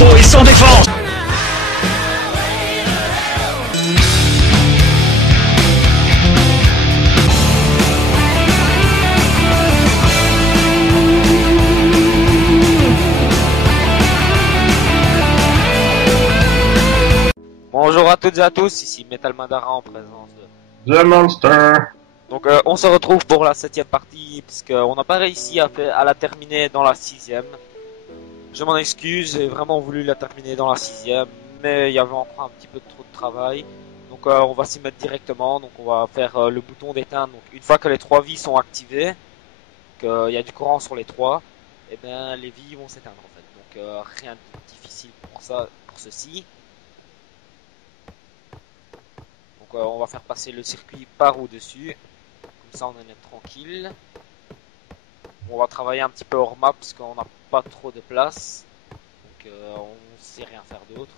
combo et sans défense. Bonjour à toutes et à tous, ici Metal Mandara en présence de The Monster. Donc on se retrouve pour la 7ème partie, puisqu'on n'a pas réussi à la terminer dans la 6ème. Je m'en excuse, j'ai vraiment voulu la terminer dans la 6ème, mais il y avait encore un petit peu trop de travail. Donc on va s'y mettre directement, donc on va faire le bouton d'éteindre. Donc une fois que les 3 vies sont activées, qu'il y a du courant sur les 3, et bien les vies vont s'éteindre en fait. Donc rien de difficile pour ça, pour ceci. Donc on va faire passer le circuit par au-dessus. Comme ça on en est tranquille. On va travailler un petit peu hors map parce qu'on n'a pas trop de place. Donc on ne sait rien faire d'autre.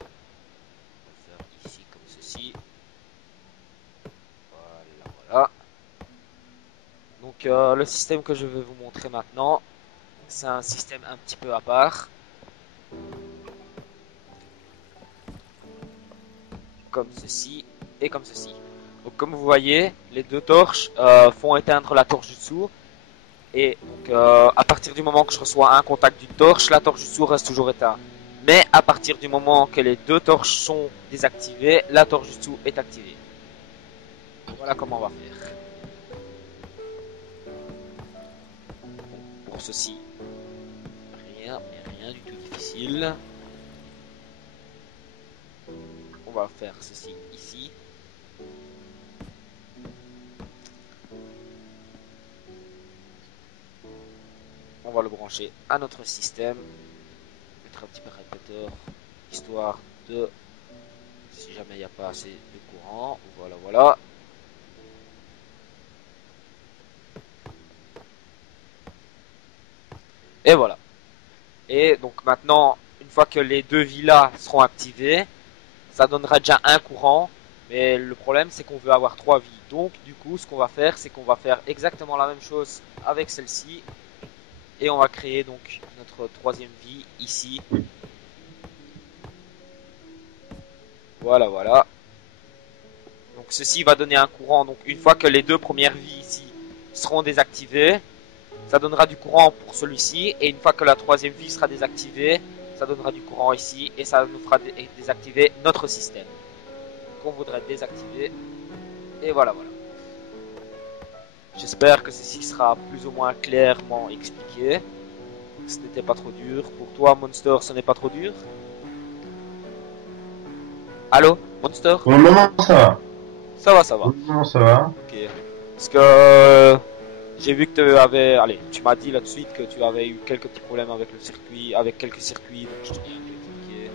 On va faire ici comme ceci. Voilà, voilà. Donc le système que je vais vous montrer maintenant, c'est un système un petit peu à part. Comme ceci et comme ceci. Donc comme vous voyez, les deux torches font éteindre la torche du dessous. Et donc à partir du moment que je reçois un contact d'une torche, la torche du dessous reste toujours éteinte. Mais à partir du moment que les deux torches sont désactivées, la torche du dessous est activée. Voilà comment on va faire. Pour ceci, rien du tout difficile. On va faire ceci ici. On va le brancher à notre système. Mettre un petit peu répéteur, histoire de, si jamais il n'y a pas assez de courant, voilà, voilà. Et voilà. Et donc maintenant, une fois que les deux villas seront activées, ça donnera déjà un courant. Mais le problème, c'est qu'on veut avoir 3 vies. Donc du coup, ce qu'on va faire, c'est qu'on va faire exactement la même chose avec celle-ci. Et on va créer donc notre 3ème vie ici. Voilà, voilà. Donc ceci va donner un courant. Donc une fois que les deux premières vies ici seront désactivées, ça donnera du courant pour celui-ci. Et une fois que la 3ème vie sera désactivée, ça donnera du courant ici. Et ça nous fera désactiver notre système qu'on voudrait désactiver. Et voilà, voilà. J'espère que ceci sera plus ou moins clairement expliqué. Ce n'était pas trop dur. Pour toi, Monster, ce n'est pas trop dur? Allô, Monster? Pour le moment, ça va. Ça va, ça va. Pour le moment, ça va. Ok. Parce que j'ai vu que tu avais... Allez, tu m'as dit là de suite que tu avais eu quelques petits problèmes avec le circuit, avec quelques circuits, donc je tenais à te l'expliquer.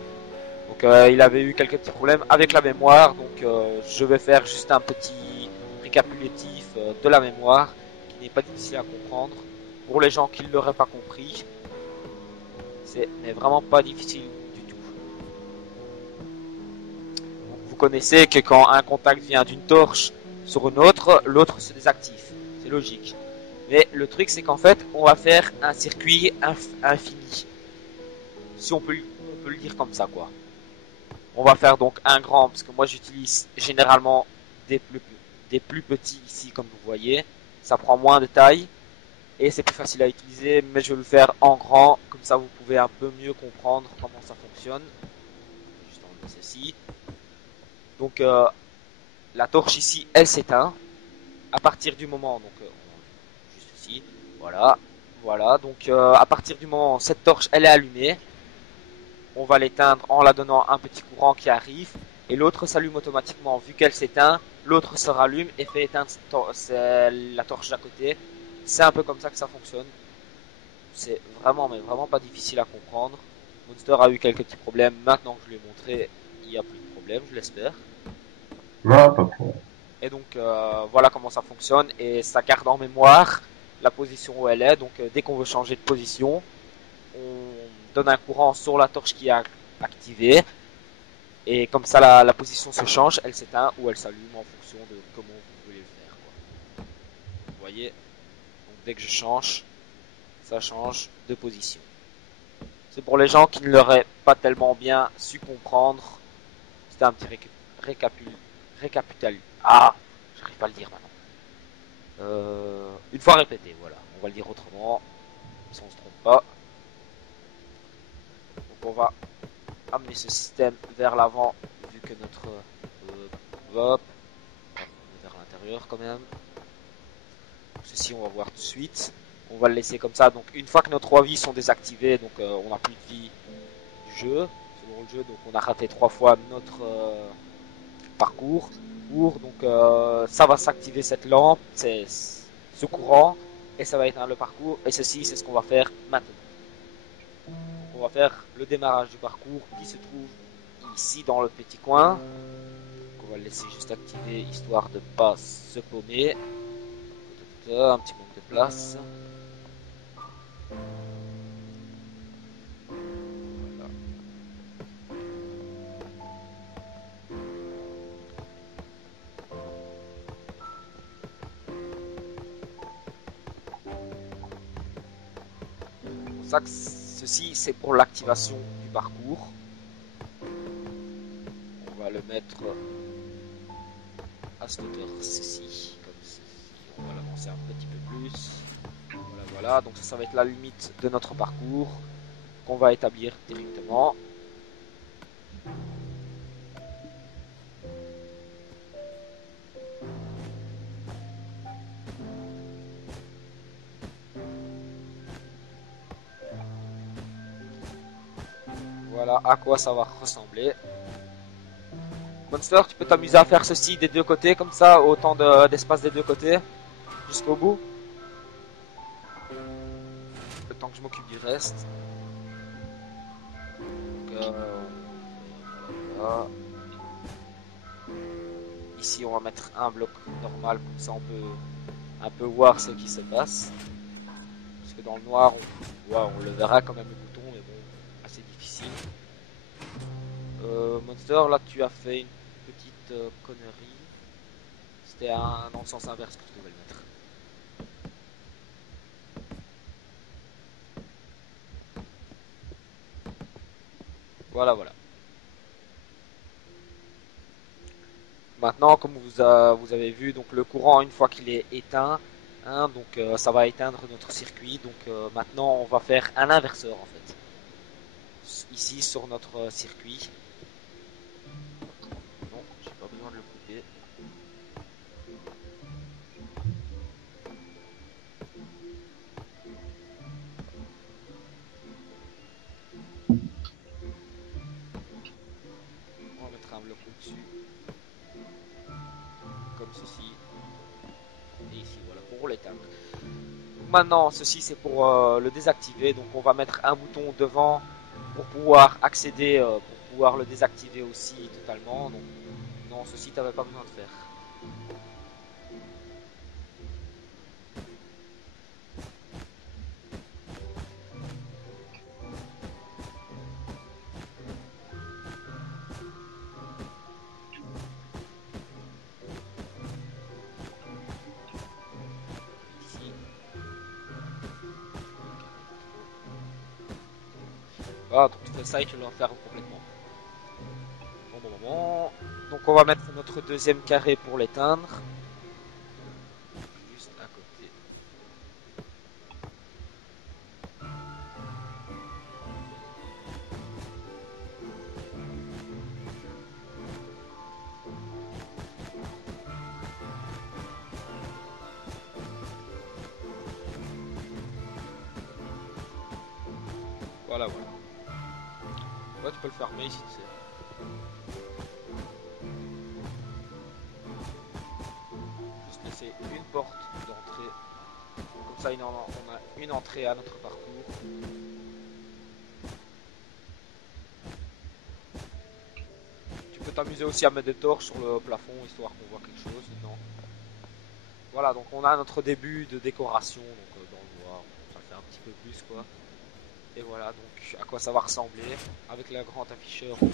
Donc il avait eu quelques petits problèmes avec la mémoire, donc je vais faire juste un petit récapitulatif de la mémoire, qui n'est pas difficile à comprendre. Pour les gens qui ne l'auraient pas compris, c'est vraiment pas difficile du tout. Donc, vous connaissez que quand un contact vient d'une torche sur une autre, l'autre se désactive. C'est logique. Mais le truc, c'est qu'en fait, on va faire un circuit infini. Si on peut le dire comme ça, quoi. On va faire donc un grand, parce que moi j'utilise généralement des plus petits ici, comme vous voyez. Ça prend moins de taille et c'est plus facile à utiliser, mais je vais le faire en grand, comme ça vous pouvez un peu mieux comprendre comment ça fonctionne. Juste enlever ceci. Donc la torche ici, elle s'éteint à partir du moment, donc juste ici, voilà, voilà. Donc à partir du moment où cette torche elle est allumée, on va l'éteindre en la donnant un petit courant qui arrive et l'autre s'allume automatiquement. Vu qu'elle s'éteint, l'autre se rallume et fait éteindre la torche d'à côté. C'est un peu comme ça que ça fonctionne. C'est vraiment, mais vraiment pas difficile à comprendre. Monster a eu quelques petits problèmes. Maintenant que je lui ai montré, il n'y a plus de problème, je l'espère. Non, pas de problème. Et donc voilà comment ça fonctionne et ça garde en mémoire la position où elle est. Donc dès qu'on veut changer de position, on donne un courant sur la torche qui est activée. Et comme ça, la position se change, elle s'éteint ou elle s'allume en fonction de comment vous voulez le faire, quoi. Vous voyez, donc dès que je change, ça change de position. C'est pour les gens qui ne l'auraient pas tellement bien su comprendre. C'était un petit récapital. Ah, j'arrive pas à le dire maintenant. Une fois répété, voilà. On va le dire autrement, si on se trompe pas. Donc on va amener ce système vers l'avant, vu que notre hop, vers l'intérieur quand même. Ceci on va voir tout de suite. On va le laisser comme ça. Donc une fois que nos 3 vies sont désactivées, donc on n'a plus de vie du jeu, selon le jeu, donc on a raté 3 fois notre parcours. Donc ça va s'activer cette lampe, c'est ce courant, et ça va éteindre le parcours. Et ceci, c'est ce qu'on va faire maintenant. Donc on va faire le démarrage du parcours qui se trouve ici dans le petit coin. Donc on va le laisser juste activer histoire de pas se paumer. Un petit manque de place. Voilà. Pour ça que ceci c'est pour l'activation du parcours. On va le mettre à cette hauteur, ceci, comme ceci. On va l'avancer un petit peu plus. Voilà, voilà. Donc ça va être la limite de notre parcours qu'on va établir directement. Voilà à quoi ça va ressembler. Monster, tu peux t'amuser à faire ceci des deux côtés, comme ça, autant d'espace des deux côtés, jusqu'au bout. Le temps que je m'occupe du reste. Donc, voilà. Ici, on va mettre un bloc normal, comme ça on peut un peu voir ce qui se passe. Parce que dans le noir, on le verra quand même le bouton, mais bon, assez difficile. Monster, là tu as fait une petite connerie. C'était dans le sens inverse que tu devais le mettre. Voilà, voilà. Maintenant, comme vous avez vu, donc le courant, une fois qu'il est éteint, hein, donc ça va éteindre notre circuit. Donc maintenant, on va faire un inverseur en fait. Ici sur notre circuit. Non, j'ai pas besoin de le couper. On va mettre un bloc au-dessus, comme ceci. Et ici, voilà, pour l'éteindre. Maintenant, ceci c'est pour le désactiver. Donc on va mettre un bouton devant pour pouvoir accéder, pour pouvoir le désactiver aussi totalement. Donc non, ceci t'avais pas besoin de faire. Ici. Ah, donc tu fais ça et tu l'enfermes complètement. Bon moment. Donc on va mettre notre deuxième carré pour l'éteindre. Juste à côté. Voilà, voilà. Ouais, tu peux le fermer si tu sais. Juste laisser une porte d'entrée. Comme ça, on a une entrée à notre parcours. Tu peux t'amuser aussi à mettre des torches sur le plafond, histoire qu'on voit quelque chose dedans. Voilà, donc on a notre début de décoration, donc dans le noir, ça fait un petit peu plus quoi. Et voilà, donc à quoi ça va ressembler, avec le grand afficheur. Ce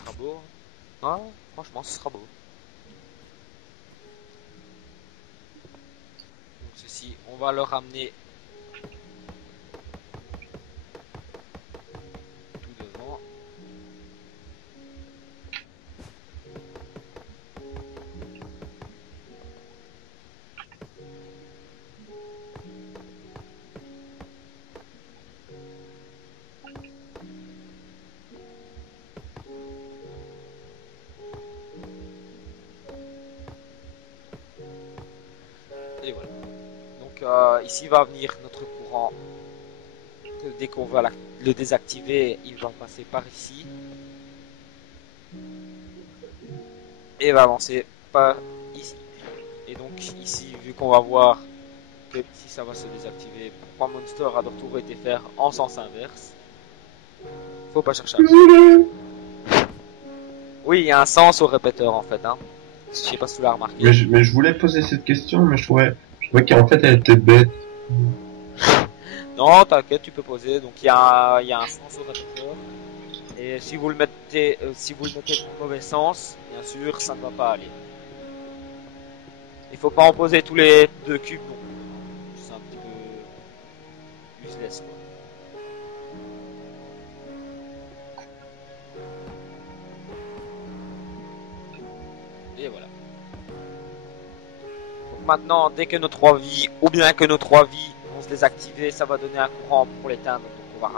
sera beau. Ah, franchement, ce sera beau. Donc ceci, on va le ramener Et voilà. Donc ici va venir notre courant. Dès qu'on va le désactiver, il va passer par ici. Et va avancer par ici. Et donc ici, vu qu'on va voir que ici ça va se désactiver, pourquoi Monster a de retour été faire en sens inverse, faut pas chercher à... Oui, il y a un sens au répéteur en fait. Hein. Je sais pas si tu l'as remarqué. Mais je voulais poser cette question, mais je trouvais qu'en fait elle était bête. Non, t'inquiète, tu peux poser. Donc il y a un sens au répéteur. Et si vous le mettez, dans le mauvais sens, bien sûr, ça ne va pas aller. Il faut pas en poser tous les 2 cubes non plus. C'est un petit peu useless quoi. Et voilà. Donc maintenant, dès que nos 3 vies, ou bien que nos 3 vies vont se désactiver, ça va donner un courant pour l'éteindre. Donc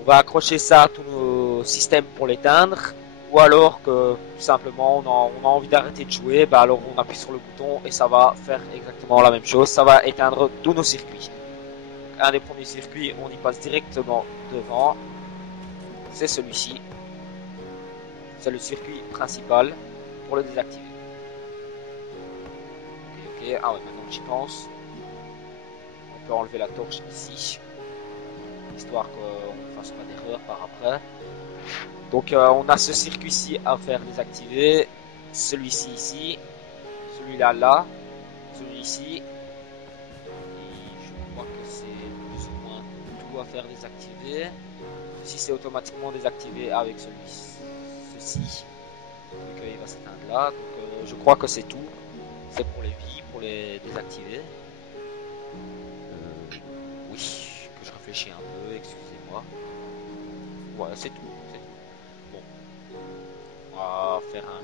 on va accrocher ça à tous nos systèmes pour l'éteindre. Ou alors que tout simplement on a envie d'arrêter de jouer, bah alors on appuie sur le bouton et ça va faire exactement la même chose. Ça va éteindre tous nos circuits. Un des premiers circuits, on y passe directement devant. C'est celui-ci. C'est le circuit principal pour le désactiver. Ok. Ah ouais, maintenant que j'y pense, on peut enlever la torche ici, histoire qu'on ne fasse pas d'erreur par après. Donc on a ce circuit-ci à faire désactiver, celui-ci ici, celui-là là, celui-ci, et je crois que c'est plus ou moins tout à faire désactiver. Ceci c'est automatiquement désactivé avec ceci, vu qu'il va s'éteindre là, donc je crois que c'est tout, c'est pour les vies, pour les désactiver. Oui, que je réfléchis un peu, excusez-moi. Voilà, c'est tout. Bon, on va faire un...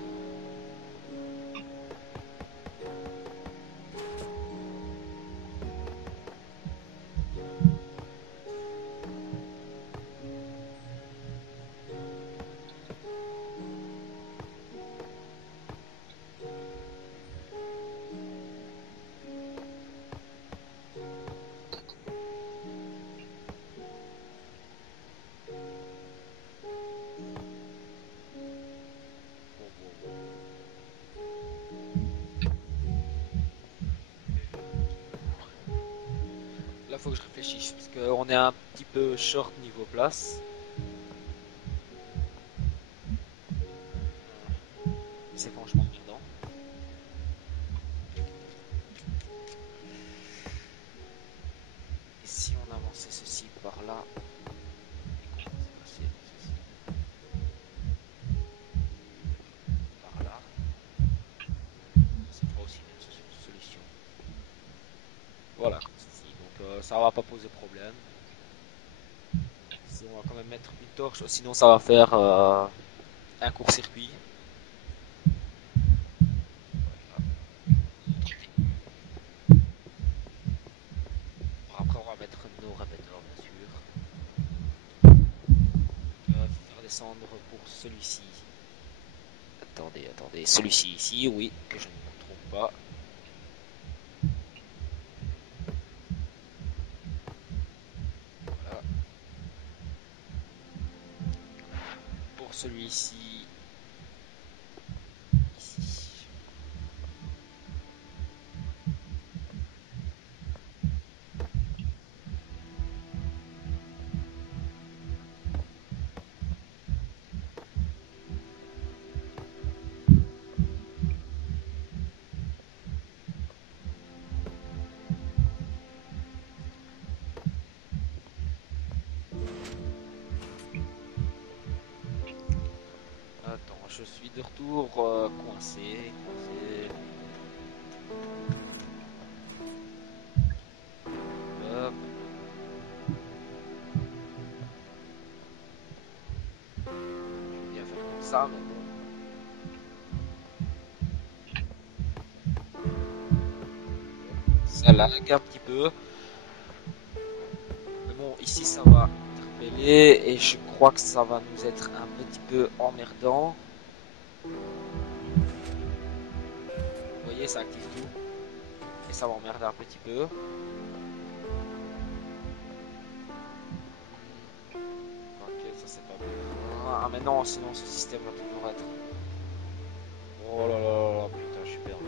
Là, faut que je réfléchisse, parce qu'on est un petit peu short niveau place. C'est franchement emmerdant. Et si on avançait ceci par là, et qu'on faisait passer ceci par là, ça fera aussi une solution. Voilà, comme ceci. Donc ça va pas poser problème. Si on va quand même mettre une torche, sinon ça va faire un court-circuit. Après, on va mettre nos répéteurs, bien sûr. Faire descendre pour celui-ci. Attendez, celui-ci ici, oui, que je ne me trompe pas. Voilà. Pour celui-ci, ici. Attends, je suis de retour coincé. Hop. Je vais bien faire comme ça, mais bon. Ça lag un petit peu. Mais bon, ici ça va interpeller et je crois que ça va nous être un petit peu emmerdant. Vous voyez, ça active tout. Et ça va emmerder un petit peu. Ok, ça c'est pas bien. Ah mais non, sinon ce système va toujours être... Oh là là là là, putain, je suis perdu.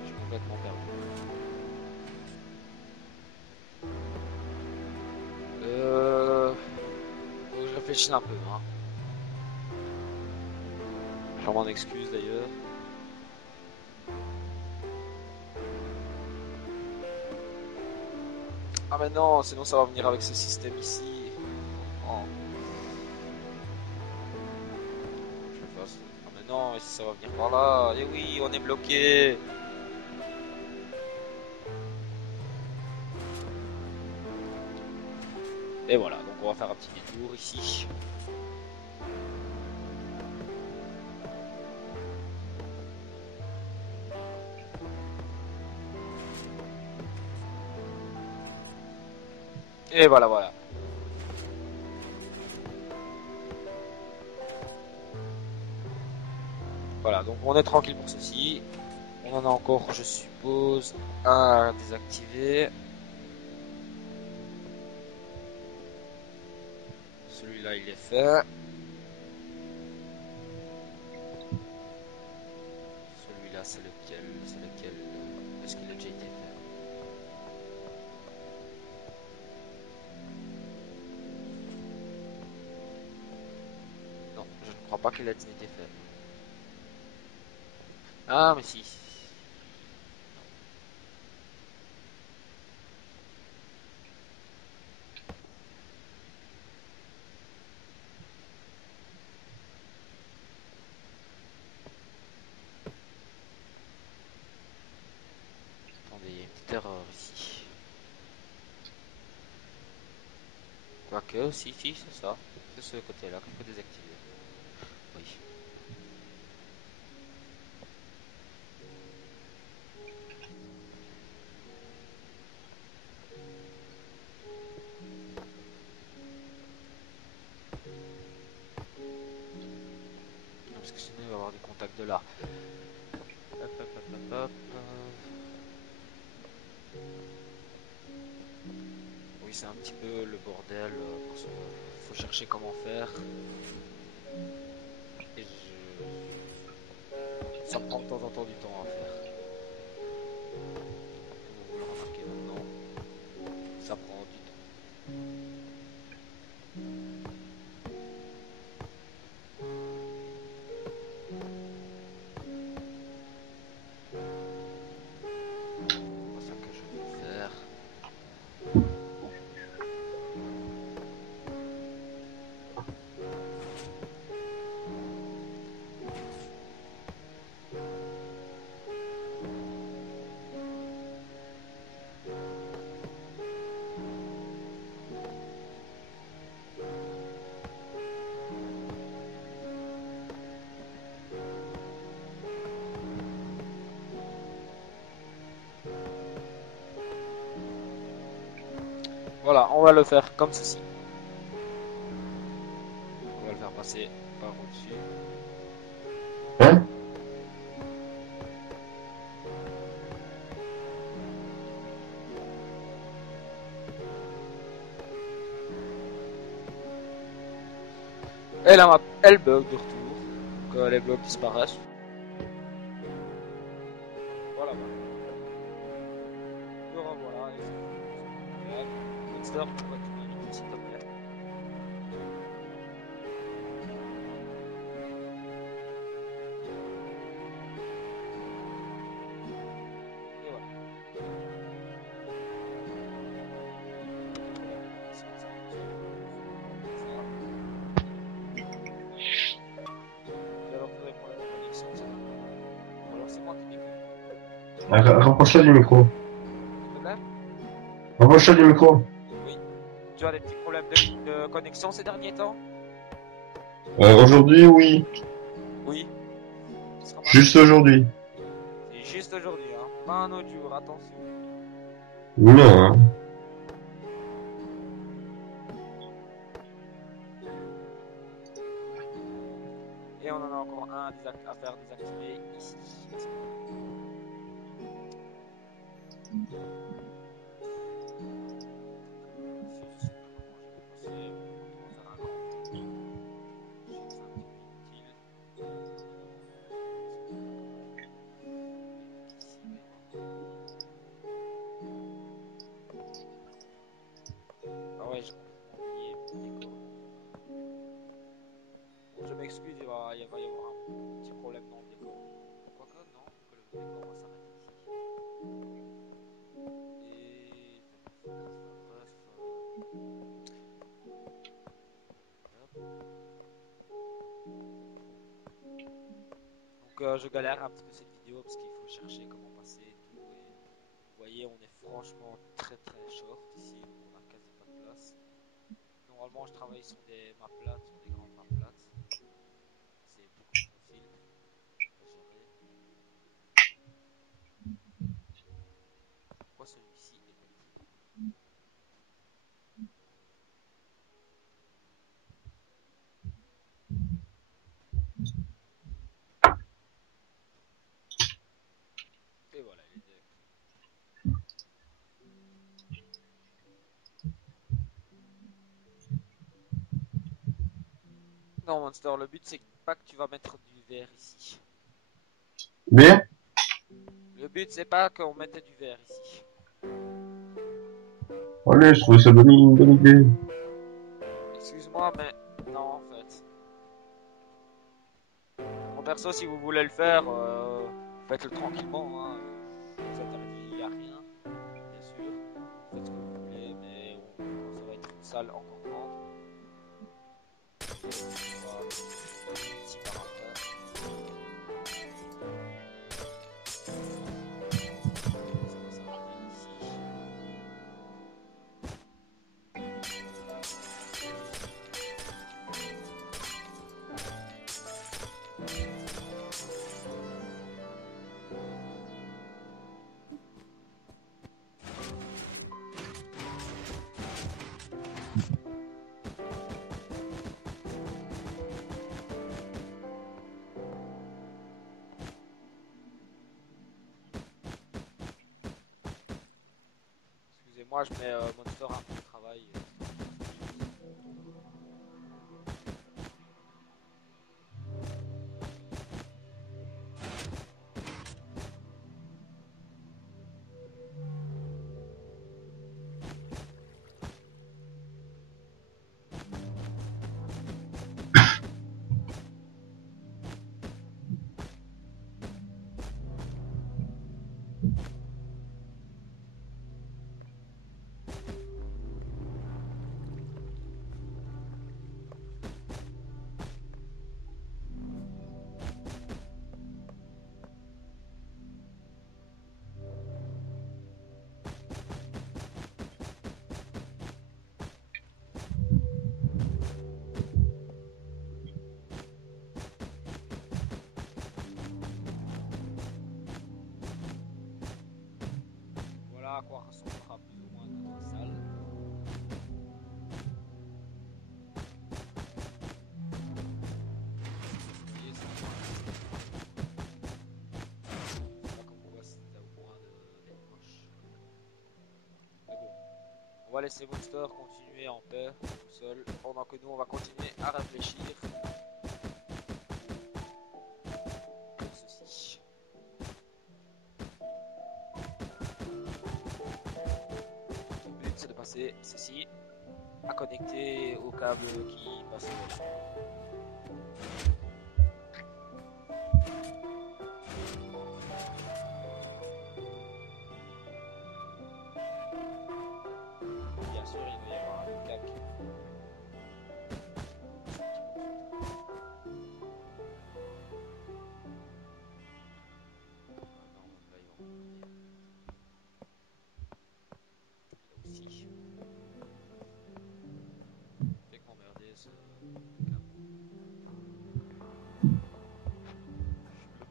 Je suis complètement perdu. Faut que je réfléchisse un peu, hein. Je m'en excuse d'ailleurs. Ah mais non, sinon ça va venir avec ce système ici. Oh, je fasse... Ah mais non, et si ça va venir par là. Eh oui, on est bloqué. Et voilà, donc on va faire un petit détour ici. Et voilà, voilà. Voilà, donc on est tranquille pour ceci. On en a encore, je suppose, un à désactiver. Celui-là, il est fait. Celui-là, c'est lequel? C'est lequel? Est-ce qu'il a déjà été fait? Non, je ne crois pas qu'il a été fait. Ah, mais si. Attendez, il y a une petite erreur ici. Quoique, si, c'est ça. C'est ce côté-là qu'il faut désactiver. Oui. Non, parce que sinon, il va y avoir des contacts de là. Hop, hop, hop, hop, hop. Oui, c'est un petit peu le bordel. Parce que faut chercher comment faire. Et ça prend de temps en temps du temps à faire. Comme vous le remarquez maintenant, ça prend du temps. C'est ça que je vais faire. Voilà, on va le faire comme ceci. On va le faire passer par au-dessus. Hein? Et la map, elle bug de retour. Que les blocs disparaissent. Voilà, voilà. Le revoilà. Et c'est Dexter, pourrais-tu m'inviter s'il te plaît? Et voilà. Et alors, vous avez des problèmes de connexion, c'est bon. Ou alors c'est moi qui déconne. Rapproche-toi du micro. S'il te plaît? Rapproche-toi du micro. Oui. Tu as des petits problèmes de connexion ces derniers temps? Aujourd'hui, oui. Oui. Ce sera Juste aujourd'hui. c'est juste aujourd'hui, hein. Pas un autre jour, attention. Non, hein. Et on en a encore un à faire désactiver ici. Ah ouais, j'ai complètement oublié mon décor. Bon, je m'excuse, il va y avoir un petit problème dans le décor. Quoique, non, que le décor va s'arrêter ici. Et... bref, hop. Donc je galère un petit peu cette vidéo parce qu'il faut chercher comment passer et tout. Et vous voyez, on est franchement très très short ici. On a quasi pas de place. Normalement, je travaille sur des maps plates, sur des grandes maps plates. C'est beaucoup de profils à gérer. Pourquoi celui-ci est activé? Et voilà, il est désactivé. Non, Monster, le but c'est pas que tu vas mettre du verre ici. Bien. Le but c'est pas qu'on mette du verre ici. Allez, je trouvais ça une bonne idée. Excuse-moi, mais non en fait. Mon perso, si vous voulez le faire, faites-le tranquillement. Hein. Je vous interdis à rien, bien sûr. Faites ce que vous voulez, mais ça va être une salle encore grande. Voilà, petit paramètre. Ça va s'arrêter ici. Excusez-moi, je mets Monster un peu de travail. Voilà à quoi ressemblera plus ou moins notre salle. Vous voyez, c'est pas comme on voit, c'était au point d'être moche. Mais bon, on va laisser Monster continuer en paix, tout seul, pendant que nous on va continuer à réfléchir pour ceci. Le but c'est de passer ceci à connecter au câble qui passe au bien sûr, il doit y avoir un câble qui là, il va m'emmerder. Là aussi. Fait que m'emmerder ce câble.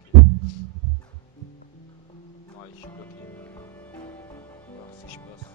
Je suis bloqué. Ouais, je suis bloqué. Alors si je passe.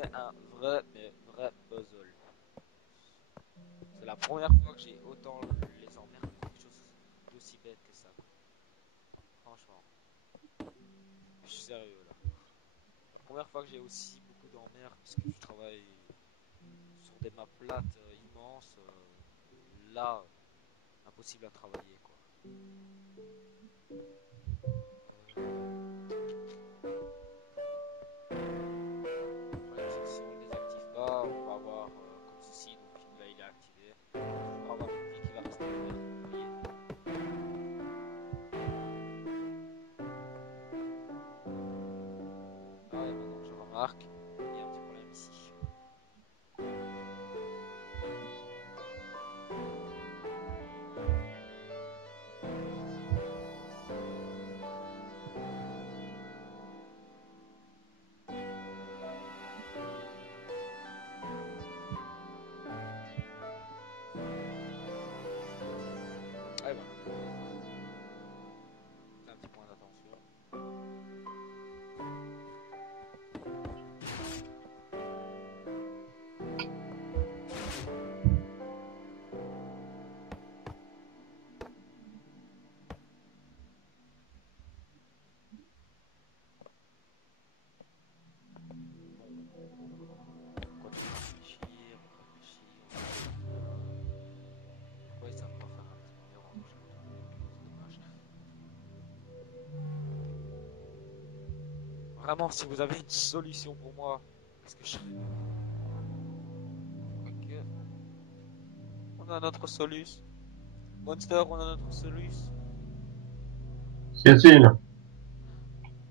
fait un mais vrai puzzle. C'est la première fois que j'ai autant les emmerdes pour quelque chose d'aussi bête que ça. Franchement, je suis sérieux là. La première fois que j'ai aussi beaucoup d'emmerdes parce que je travaille sur des maps plates immenses, là, impossible à travailler quoi. Le problème c'est que si on le désactive pas, on va avoir comme ceci, donc là il est activé. On va toujours avoir une vie qui va rester ouverte, vous voyez. Ah et maintenant je remarque, il y a un petit problème ici. Ah et voilà, c'est un petit point d'attention. On continue à réfléchir, pourquoi ils savent pas faire un petit mur entre chaque truc, c'est dommage. Vraiment, si vous avez une solution pour moi, est-ce que je serais... Quoique, on a notre soluce. Monster, on a notre soluce. Qu'y a-t-il?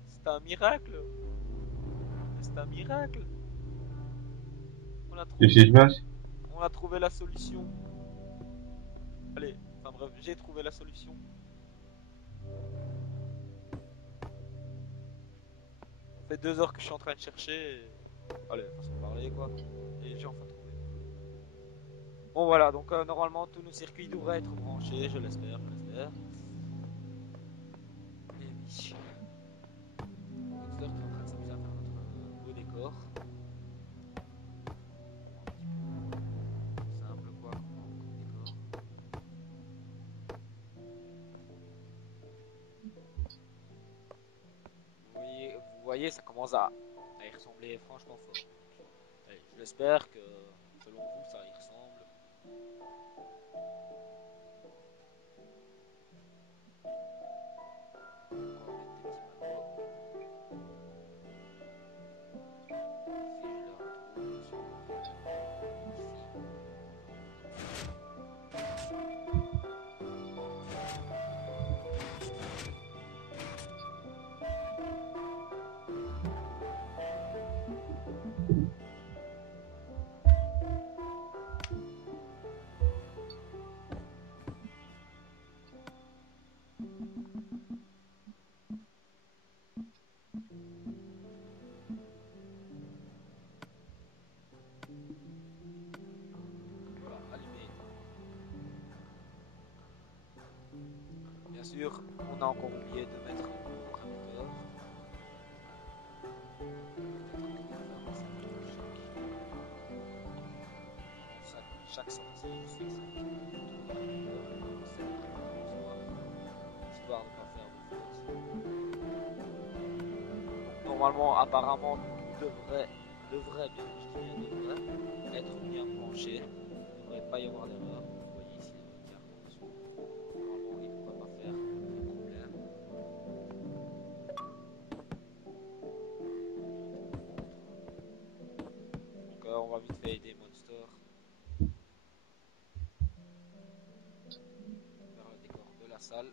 C'est un miracle. C'est un miracle. On a Qu'est-ce qui se trouvé, passe? on a trouvé la solution. Allez, enfin bref, j'ai trouvé la solution. Ça fait 2 heures que je suis en train de chercher. Allez, façon de parler quoi. Et j'ai enfin trouvé. Bon voilà, donc normalement tous nos circuits devraient être branchés, je l'espère, je l'espère. Et oui. Monster qui est en train de s'amuser à faire notre beau décor. Un petit peu simple quoi, comme décor. Vous voyez, ça commence à y ressembler franchement fort. Donc, allez, je l'espère que selon vous ça y ressemble. On va mettre des petits panneaux. Si je les retrouve, bien sûr. Ici. Voilà, allumé. Bien sûr, on a encore oublié de mettre le traducteur. Peut-être qu'on va faire ça pour chaque sortie. Je sais que c'est un petit peu trop traducteur, mais c'est histoire de ne pas faire de faute. Donc, normalement, apparemment, tout devrait bien, je dis bien devrait, être bien branché. Il ne devrait pas y avoir d'erreur. Vous voyez ici les cartes dessus. Normalement, il ne devrait pas faire de problème. Donc on va vite fait aider Monster vers le décor de la salle.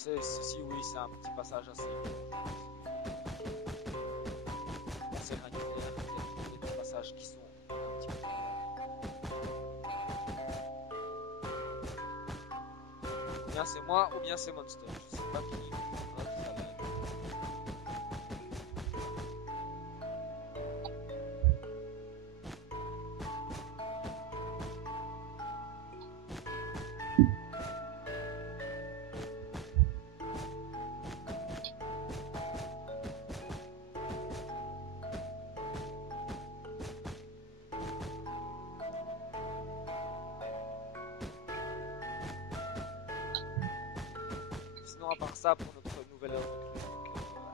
Ceci oui, c'est un petit passage assez ranulaire. Il y a des petits passages qui sont un petit peu ou bien c'est moi ou bien c'est Monster. Je sais pas qui. ça pour notre nouvelle recrue.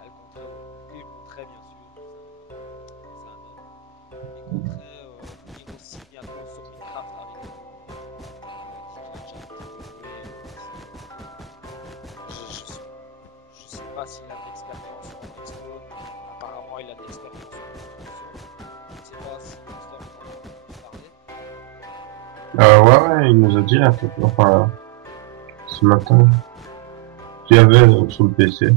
Elle compterait, oui, il compterait bien sûr. C'est un homme. Il compterait venir aussi bientôt sur Minecraft avec nous. Il a déjà un petit peu joué. Je sais pas s'il a de l'expérience en Hearthstone. Apparemment, il a de l'expérience en construction. Je ne sais pas si l'histoire est en train de parler. Ouais, il nous a dit un peu, enfin, ce matin, qu'il y avait sur le PC. Ouais, je sais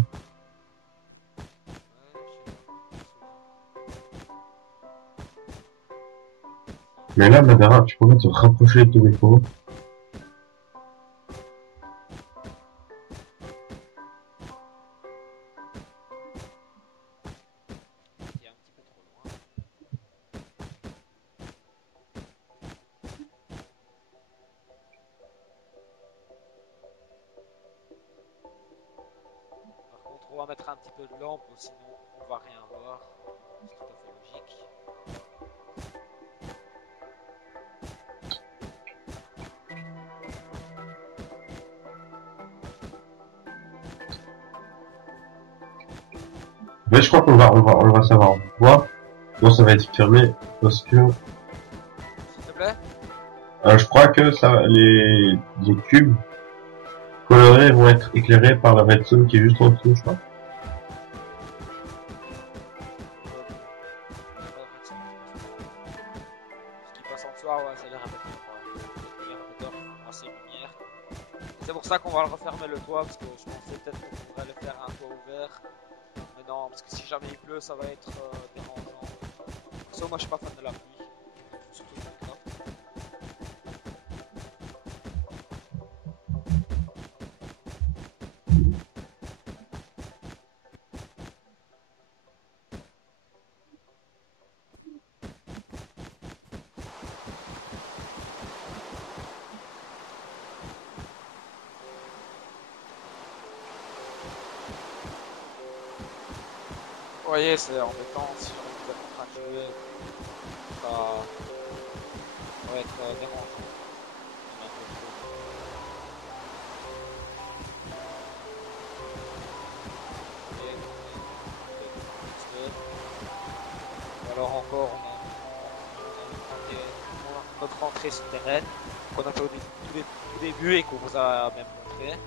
Mais là, Madara, tu pourrais te rapprocher de ton micro. pas. Il est un petit peu trop loin. Par contre, on va mettre un petit peu de lampe, sinon on va rien voir. C'est tout à fait logique. Mais je crois on va savoir pourquoi. Bon, ça va être fermé parce que S'il te plaît? je crois que ça, les cubes colorés vont être éclairés par la redstone qui est juste en dessous, je crois. Ce qui passe en dessous, ouais, c'est les répéteurs. Ouais. Les répéteurs font assez lumière. C'est pour ça qu'on va le refermer le toit, parce que je pensais peut-être qu'on pourrait le faire un toit ouvert. Mais non, parce que si jamais il pleut, ça va être dérangeant. Sauf moi, je suis pas fan de la pluie. Surtout dans Minecraft. Vous voyez, c'est embêtant si on est en train de jouer. Ça va être dérangeant. Il y en a un peu trop. Ou alors encore, on a notre entrée souterraine qu'on a fait au début et qu'on vous a même montré.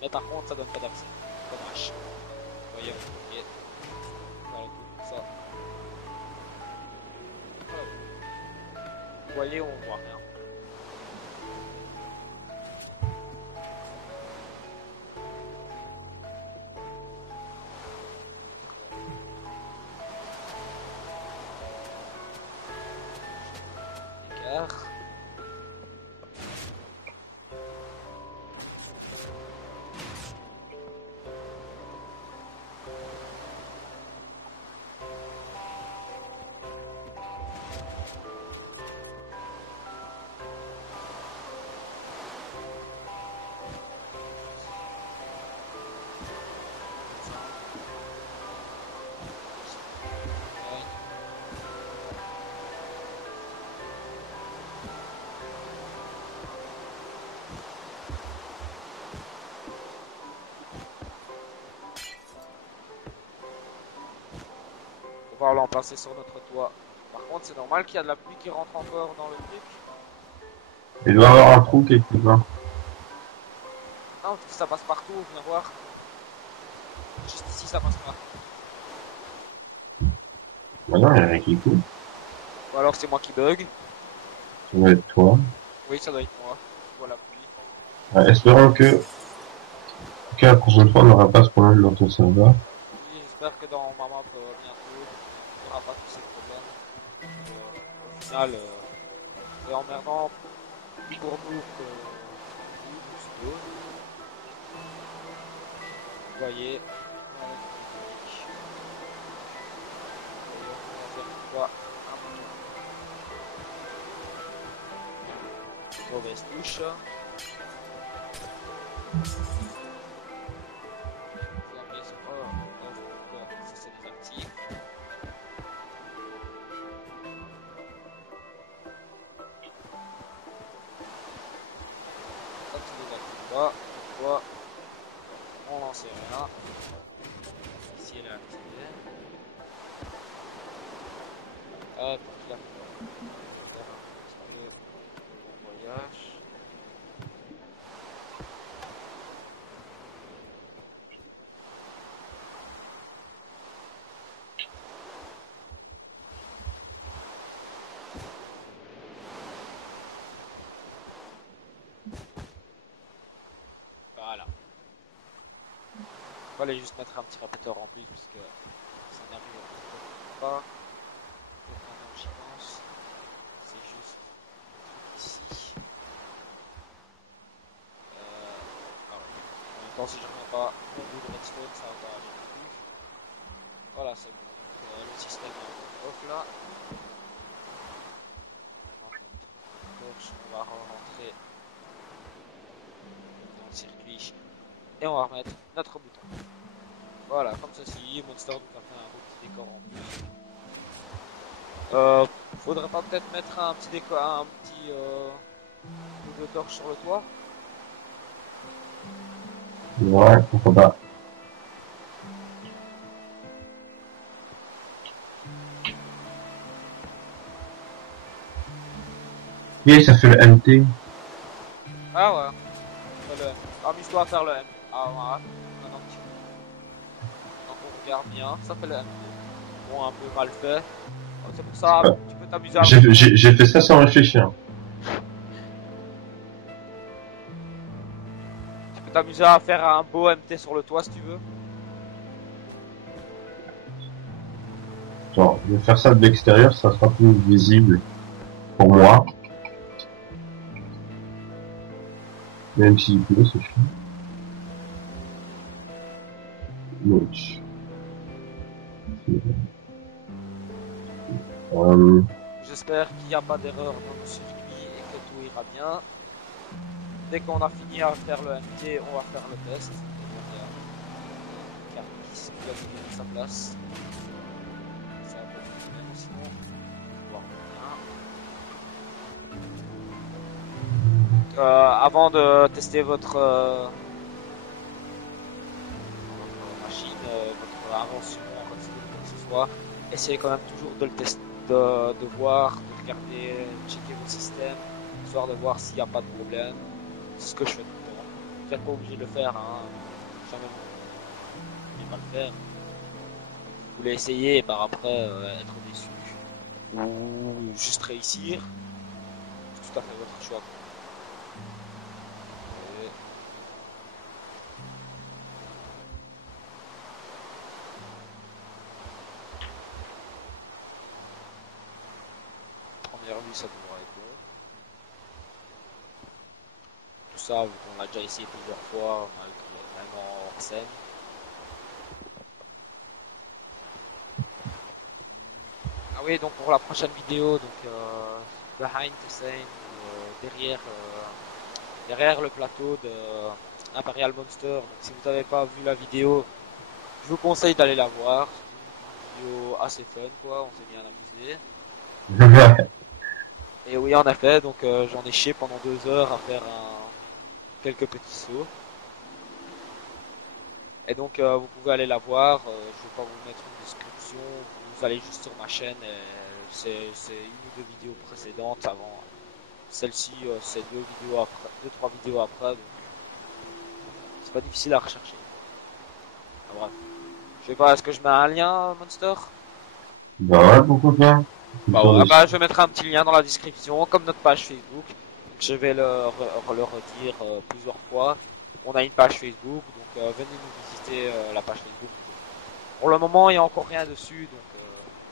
Mais par contre, ça donne pas d'accès. Dommage. Vous voyez, on est voilà, comme ça. Voilà. Vous voyez, on voit rien. Écart. On va l'emplacer sur notre toit. Par contre, c'est normal qu'il y a de la pluie qui rentre encore dans le truc. Il doit y avoir un trou quelque part. Non, ça passe partout, viens voir. Juste ici, ça passe pas. Bah non, il y a rien qui coule. Ou alors c'est moi qui bug. Ça doit être toi. Oui, ça doit être moi. Je vois la pluie. Ouais, espérons que la prochaine fois on n'aura pas ce problème dans ton serveur. Oui, j'espère que dans ma map bientôt, il n'y aura pas tous ces problèmes. Au final, c'est emmerdant plus pour nous que vous, je suppose. Vous voyez, voilà, on va faire quoi un bouton. Mauvaise touche. Ça c'est désactif. Ça tu désactives pas. Pourquoi? j'en sais rien. Ici elle est activée. Hop, là. Faire un petit peu de voyage. Voilà. On va aller juste mettre un petit répéteur en plus parce que ça n'arrive pas. Maintenant j'y pense. C'est juste ici. Ah ouais. En même temps si je remets pas mon bout de redstone ça va pas aller non plus. Voilà c'est bon. Donc, le système est off là. On va mettre une torche, on va rentrer dans le circuit et on va remettre notre bouton. Voilà, comme ceci, Monster nous a fait un beau petit décor en plus. Faudrait pas peut-être mettre un petit décor, un petit bout de torche sur le toit. Ouais, pourquoi pas. Oui, ça fait le MT. Ah ouais, fais le M. Amuse-toi à faire le M. Ah voilà, maintenant que on regarde bien, ça fait le M. Bon, un peu mal fait. C'est pour ça, tu peux t'amuser à le refaire. J'ai fait ça sans réfléchir. Tu peux t'amuser à faire un beau MT sur le toit si tu veux. Genre, je vais faire ça de l'extérieur, ça sera plus visible pour moi. Même s'il pleut, c'est chiant. Wesh. J'espère qu'il n'y a pas d'erreur dans le circuit et que tout ira bien. Dès qu'on a fini à faire le MT, on va faire le test. Car qui va gagner sa place. Ça va pas fonctionner, sinon on va voir bien. Avant de tester votre machine, votre invention, quoi que ce soit, essayez quand même toujours de le tester, de voir, de regarder, checker vos systèmes, histoire de voir s'il n'y a pas de problème. C'est ce que je fais tout le temps. Vous n'êtes pas obligé de le faire, hein. Jamais vous ne pas le faire. Vous voulez essayer et par après être déçu ou juste réussir, c'est tout à fait votre choix. Et première vue, ça devrait être bon. Tout ça, on l'a déjà essayé plusieurs fois, même en hors scène. Ah oui, donc pour la prochaine vidéo, donc behind the scene, derrière le plateau de Imperial Monster. Donc, si vous n'avez pas vu la vidéo, je vous conseille d'aller la voir. C'est une vidéo assez fun, quoi. On s'est bien amusé. Et oui, en effet, donc j'en ai chié pendant 2 heures à faire quelques petits sauts. Et donc vous pouvez aller la voir. Je ne vais pas vous mettre une description. Vous allez juste sur ma chaîne. C'est une ou deux vidéos précédentes avant. Celle-ci, c'est 2 vidéos après, 2-3 vidéos après. Donc c'est pas difficile à rechercher. Ah, bref. Je sais pas, est-ce que je mets un lien, Monster? Bah ouais, pourquoi pas. Bah ouais, bah je vais mettre un petit lien dans la description, comme notre page Facebook. Je vais le redire plusieurs fois. On a une page Facebook, donc venez nous visiter la page Facebook. Pour le moment, il n'y a encore rien dessus, donc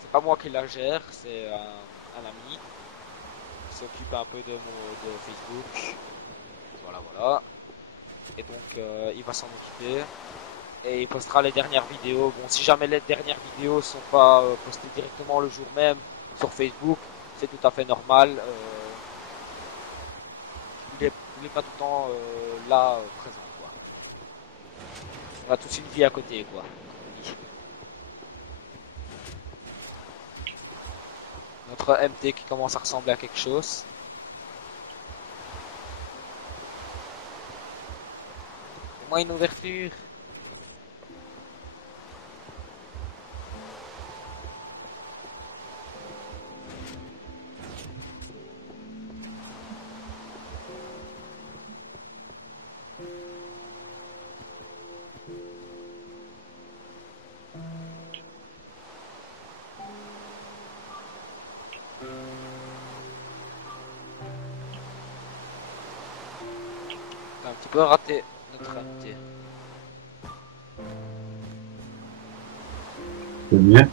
c'est pas moi qui la gère, c'est un ami qui s'occupe un peu de Facebook. Voilà, voilà. Et donc il va s'en occuper. Et il postera les dernières vidéos. Bon, si jamais les dernières vidéos sont pas postées directement le jour même sur Facebook, c'est tout à fait normal. Il est pas tout le temps là présent, quoi. On a tous une vie à côté, quoi. Notre MT qui commence à ressembler à quelque chose. Fais-moi une ouverture. T'as un petit peu raté notre invité. C'est bien.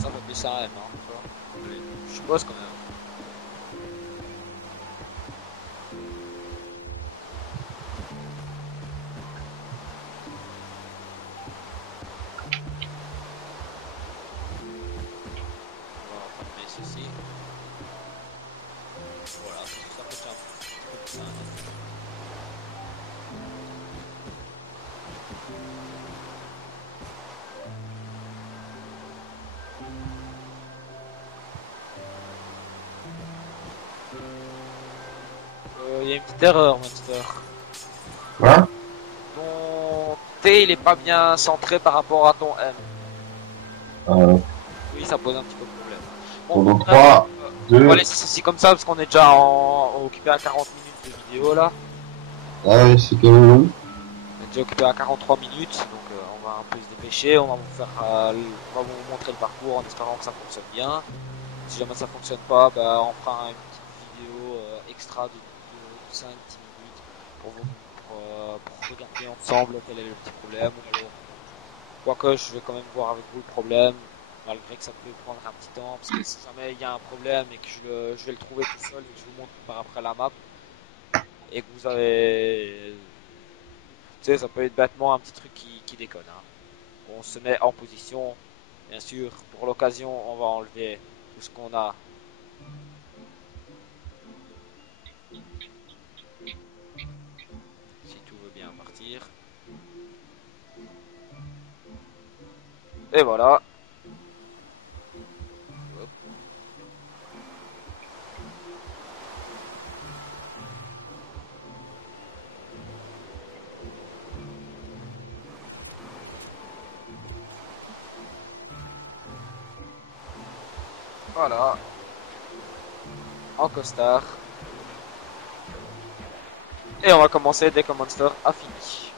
Ça va plus ça même, hein, tu vois. Je suppose quand même. On va fermer ceci. Voilà, ça fait déjà un petit peu plus simple. Il y a une petite erreur, Monster. Quoi? Ton T il est pas bien centré par rapport à ton M. Euh, Oui, ça pose un petit peu de problème. pendant 3, On 2, va laisser ceci comme ça parce qu'on est déjà occupé à 40 minutes de vidéo là. ah ouais, c'est quand même long. On est déjà occupé à 43 minutes, donc on va un peu se dépêcher. On va vous faire, on va vous montrer le parcours en espérant que ça fonctionne bien. Si jamais ça fonctionne pas, bah, on fera une petite vidéo extra de 5-10 minutes pour regarder ensemble quel est le petit problème. Ou alors, quoique je vais quand même voir avec vous le problème, malgré que ça peut prendre un petit temps, parce que si jamais il y a un problème et que je vais le trouver tout seul et que je vous montre par après la map, et que vous avez... Tu sais, ça peut être bêtement un petit truc qui déconne. Hein. On se met en position, bien sûr, pour l'occasion, on va enlever tout ce qu'on a. Si tout veut bien partir. Et voilà. Hop. Voilà. En costard. Et on va commencer dès que Monster a fini.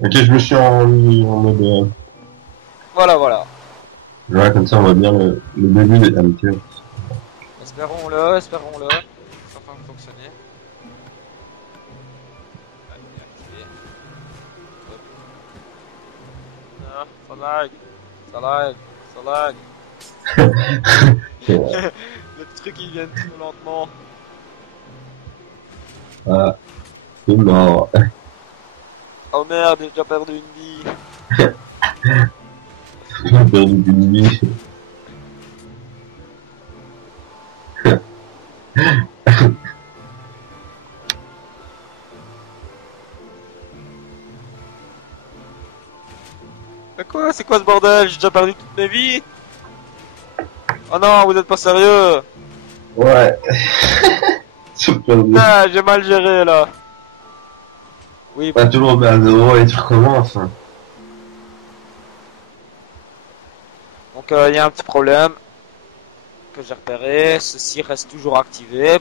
Ok, je me suis mis en mode, Voilà, voilà. ouais, comme ça on voit bien le début des amateurs. Espérons-le, espérons-le. Ça va fonctionner. Ouais, il est activé. Hop. Ah, ça lag. Ça lag. Ça lag. Le truc il vient trop lentement. Ah, c'est mort. Oh merde, j'ai déjà perdu une vie. J'ai perdu d'une vie. Mais quoi, c'est quoi ce bordel? J'ai déjà perdu toutes mes vies. Oh non, vous êtes pas sérieux. Ouais. J'ai perdu. Ah, j'ai mal géré là. Oui, Bah, tu le remets à 0 et tu recommences. donc il y a un petit problème que j'ai repéré. Ceci reste toujours activé.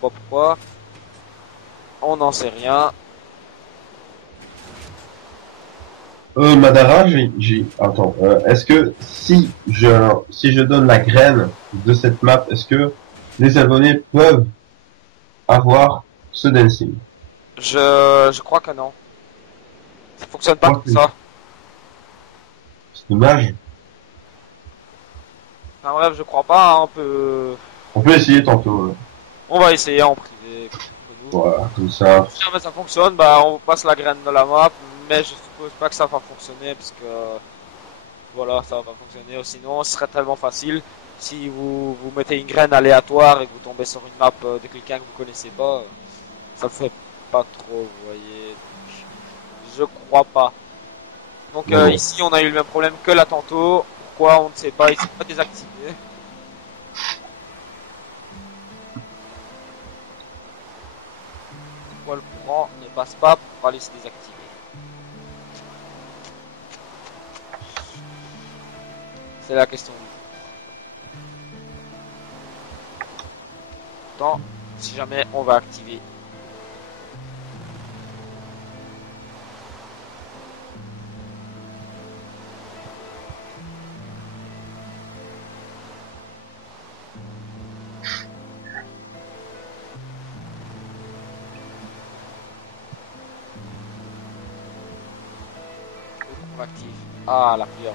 Pourquoi? On n'en sait rien. Madara, attends, est-ce que si je donne la graine de cette map, est-ce que les abonnés peuvent avoir ce dancing? Je crois que non. Ça fonctionne pas Moi, comme ça. c'est dommage. Enfin bref, je crois pas. Hein, On peut essayer tantôt. on va essayer en privé. Entre nous. Voilà, comme ça. Si jamais ça fonctionne, bah on passe la graine de la map. Mais je suppose pas que ça va fonctionner parce que voilà, ça va pas fonctionner. Sinon, ce serait tellement facile. Si vous mettez une graine aléatoire et que vous tombez sur une map de quelqu'un que vous connaissez pas, ça le fait pas trop, vous voyez. Donc, je crois pas. Donc Non. ici, on a eu le même problème que là tantôt. Pourquoi on ne sait pas, il s'est pas désactivé. Pourquoi le courant ne passe pas pour aller se désactiver. C'est la question du jour. Tant, si jamais on va activer On l'active. Ah, la pluie. Donc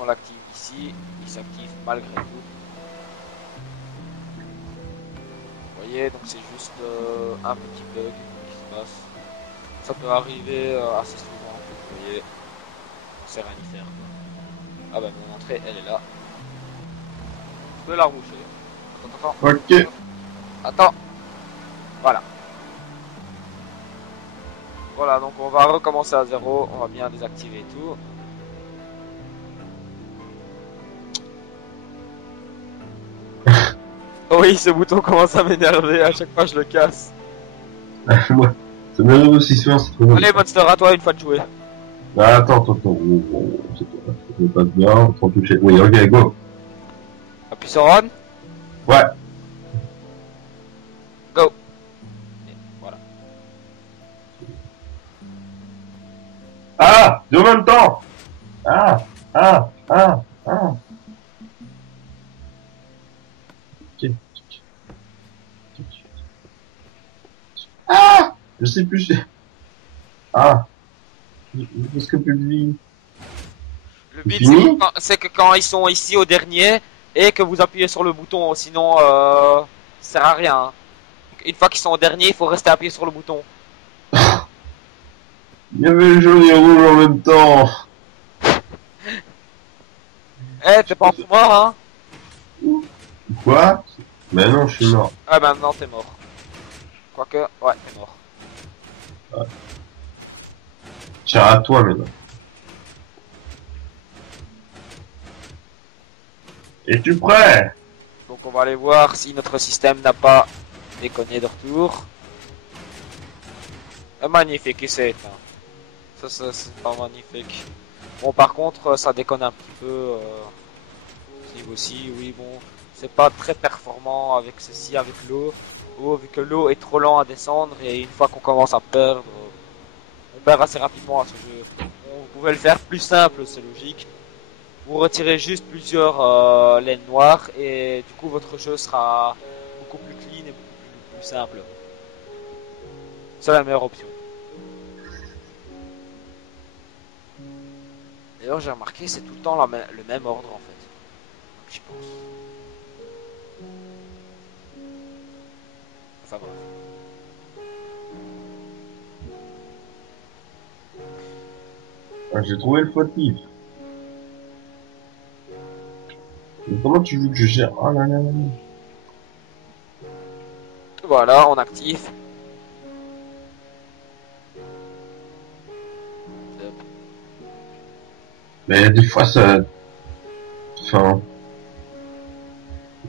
on l'active ici. Il s'active malgré tout. Vous voyez, donc c'est juste un petit bug qui se passe. Ça peut arriver assez souvent. Vous voyez, on sait rien y faire. Ah bah mon entrée, elle est là. Je peux la reboucher. Attends. Ok. Attends. Voilà. Voilà, donc on va recommencer à zéro. On va bien désactiver tout. Oui, ce bouton commence à m'énerver. À chaque fois, je le casse. Moi, ça m'énerve aussi souvent, c'est trop bien. Allez, Monster, à toi une fois de jouer. Ah, attends. Je passe bien, sans toucher. Oui, ok, go. Appuie sur on. Ouais. Go. Et voilà. Ah, en même temps. Ah. Ok. Ah, je sais plus. Ah, parce que plus de vie. Le C'est but, fini? c'est que quand ils sont ici au dernier et que vous appuyez sur le bouton, sinon ça sert à rien. Hein. Une fois qu'ils sont au dernier, il faut rester appuyé sur le bouton. Il y avait le jaune et le rouge en même temps. Eh, t'es pas encore mort, hein? Quoi? Mais non, je suis mort. Ah, maintenant t'es mort. Quoique, ouais, t'es mort. Tiens, à toi maintenant. Es-tu prêt? Donc on va aller voir si notre système n'a pas déconné de retour. Magnifique, il s'est éteint. Ça c'est pas magnifique. Bon, par contre, ça déconne un petit peu. Ce niveau-ci, oui, bon, c'est pas très performant avec ceci, avec l'eau. Oh, vu que l'eau est trop lent à descendre et une fois qu'on commence à perdre, on perd assez rapidement à ce jeu. On pouvait le faire plus simple, c'est logique. Vous retirez juste plusieurs laines noires et du coup votre jeu sera beaucoup plus clean et beaucoup plus simple. C'est la meilleure option. D'ailleurs j'ai remarqué c'est tout le temps le même ordre en fait. Donc j'y pense. Enfin bref. Ah, j'ai trouvé le fautif. Mais comment tu veux que je gère? Oh là là là. Voilà, on active. Mais des fois ça... Enfin...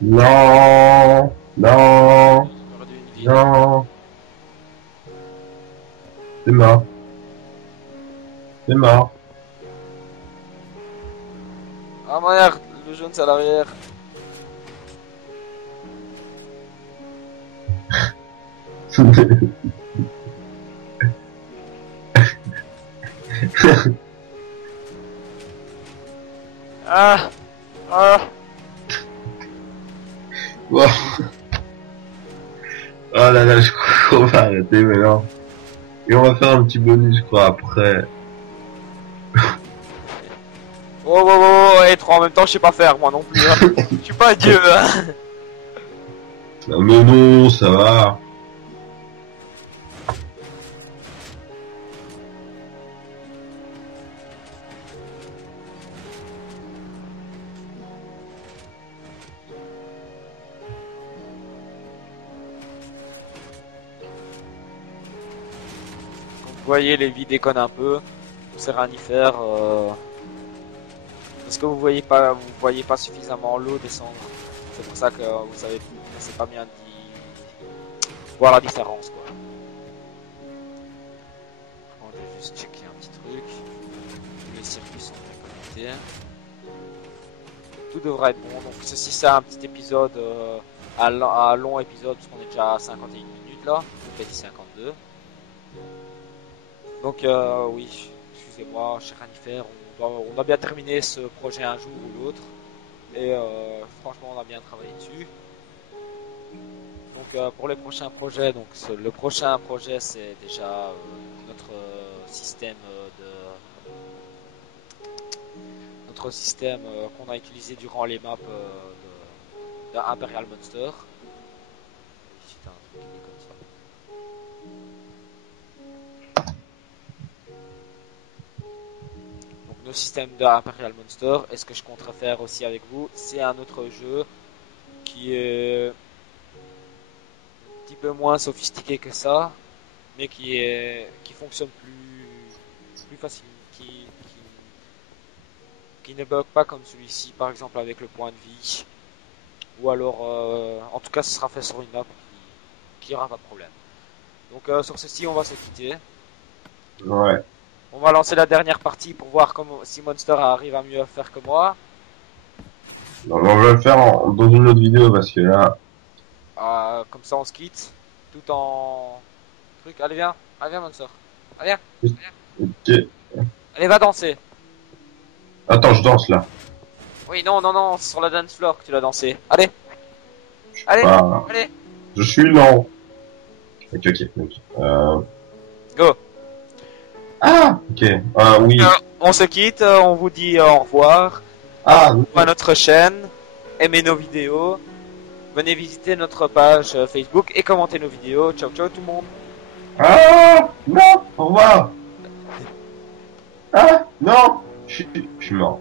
Non. Non. J'aurais dû une vie. Non. C'est mort. C'est mort. Ah merde, le jaune c'est à l'arrière. Ah, ah. Bon. Oh là là, je crois qu'on va arrêter maintenant. Et on va faire un petit bonus, je crois, après. Oh, oh, oh, oh, et trois en même temps, je sais pas faire moi non plus. Hein. Je suis pas Dieu. Hein. Ah, mais non, ça va. Vous voyez, les vies déconnent un peu. On sait rien y faire. Parce que vous voyez pas suffisamment l'eau descendre. C'est pour ça que vous savez, c'est pas bien d'y voir la différence quoi. Bon, je vais juste checker un petit truc. Tous les circuits sont bien connectés. Tout devrait être bon. Donc ceci c'est un petit épisode, à long épisode parce qu'on est déjà à 51 minutes là. On fait 52. Donc oui, excusez-moi, cher Ranifer, on a bien terminé ce projet un jour ou l'autre. Et franchement on a bien travaillé dessus. Donc pour les prochains projets, donc le prochain projet c'est déjà notre système autre système qu'on a utilisé durant les maps de Imperial Monster. Ici, t'as un truc qui est comme ça. Donc nos systèmes de Imperial Monster, et ce que je compterais faire aussi avec vous, c'est un autre jeu qui est un petit peu moins sophistiqué que ça, mais qui fonctionne plus facile, qui ne bug pas comme celui-ci, par exemple avec le point de vie, ou alors, en tout cas, ce sera fait sur une map qui aura pas de problème. Donc sur ceci, on va se quitter. Ouais. On va lancer la dernière partie pour voir comment, si Monster arrive à mieux faire que moi. Donc, on va le faire dans une autre vidéo parce que là, Comme ça, on se quitte. Tout en truc. Allez viens Monster. Allez viens. ok. Allez va danser. Attends, je danse là. Oui non, c'est sur la dance floor que tu l'as dansé. Allez. Allez. Ah, Allez. je suis lent. Ok, ok. Go. Ah, ok. Oui. On se quitte. On vous dit au revoir. Ah, À notre chaîne. Aimez nos vidéos. Venez visiter notre page Facebook et commentez nos vidéos. Ciao ciao tout le monde. ah, non, au revoir. Ah, non, je suis mort.